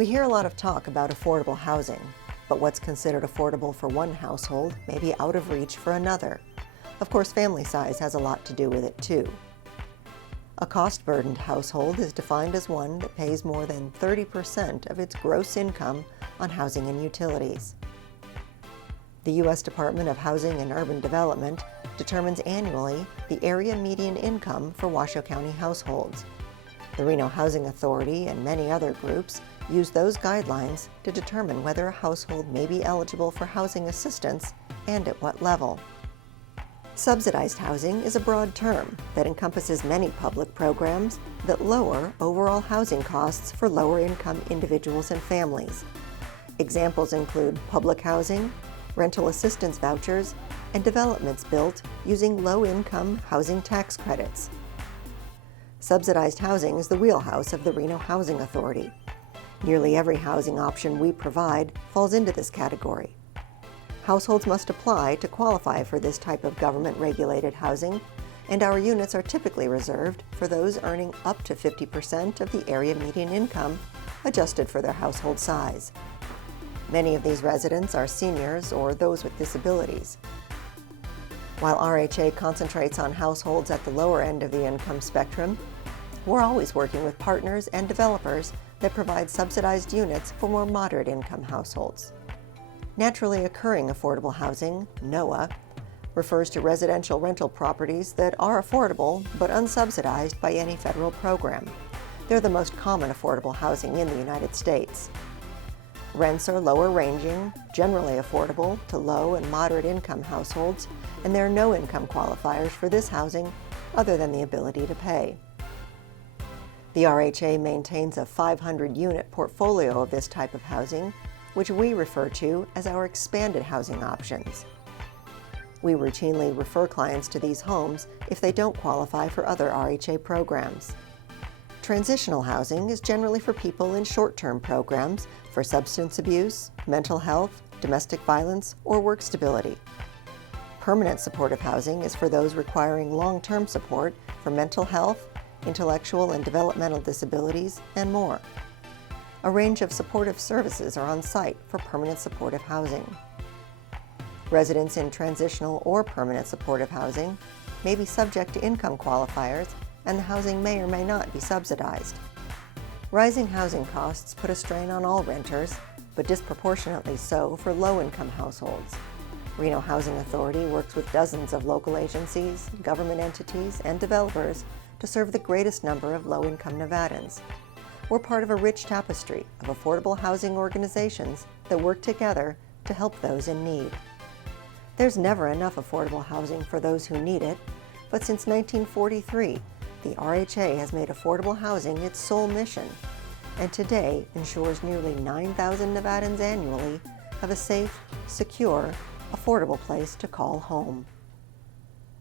We hear a lot of talk about affordable housing, but what's considered affordable for one household may be out of reach for another. Of course, family size has a lot to do with it too. A cost-burdened household is defined as one that pays more than 30% of its gross income on housing and utilities. The U.S. Department of Housing and Urban Development determines annually the area median income for Washoe County households. The Reno Housing Authority and many other groups use those guidelines to determine whether a household may be eligible for housing assistance and at what level. Subsidized housing is a broad term that encompasses many public programs that lower overall housing costs for lower-income individuals and families. Examples include public housing, rental assistance vouchers, and developments built using low-income housing tax credits. Subsidized housing is the wheelhouse of the Reno Housing Authority. Nearly every housing option we provide falls into this category. Households must apply to qualify for this type of government-regulated housing, and our units are typically reserved for those earning up to 50% of the area median income, adjusted for their household size. Many of these residents are seniors or those with disabilities. While RHA concentrates on households at the lower end of the income spectrum, we're always working with partners and developers that provide subsidized units for more moderate income households. Naturally occurring affordable housing, NOAH, refers to residential rental properties that are affordable but unsubsidized by any federal program. They're the most common affordable housing in the United States. Rents are lower ranging, generally affordable to low and moderate income households, and there are no income qualifiers for this housing other than the ability to pay. The RHA maintains a 500-unit portfolio of this type of housing, which we refer to as our expanded housing options. We routinely refer clients to these homes if they don't qualify for other RHA programs. Transitional housing is generally for people in short-term programs for substance abuse, mental health, domestic violence, or work stability. Permanent supportive housing is for those requiring long-term support for mental health, intellectual and developmental disabilities, and more. A range of supportive services are on site for permanent supportive housing. Residents in transitional or permanent supportive housing may be subject to income qualifiers, and the housing may or may not be subsidized. Rising housing costs put a strain on all renters, but disproportionately so for low-income households. Reno Housing Authority works with dozens of local agencies, government entities, and developers to serve the greatest number of low-income Nevadans. We're part of a rich tapestry of affordable housing organizations that work together to help those in need. There's never enough affordable housing for those who need it, but since 1943, the RHA has made affordable housing its sole mission, and today ensures nearly 9,000 Nevadans annually have a safe, secure, affordable place to call home.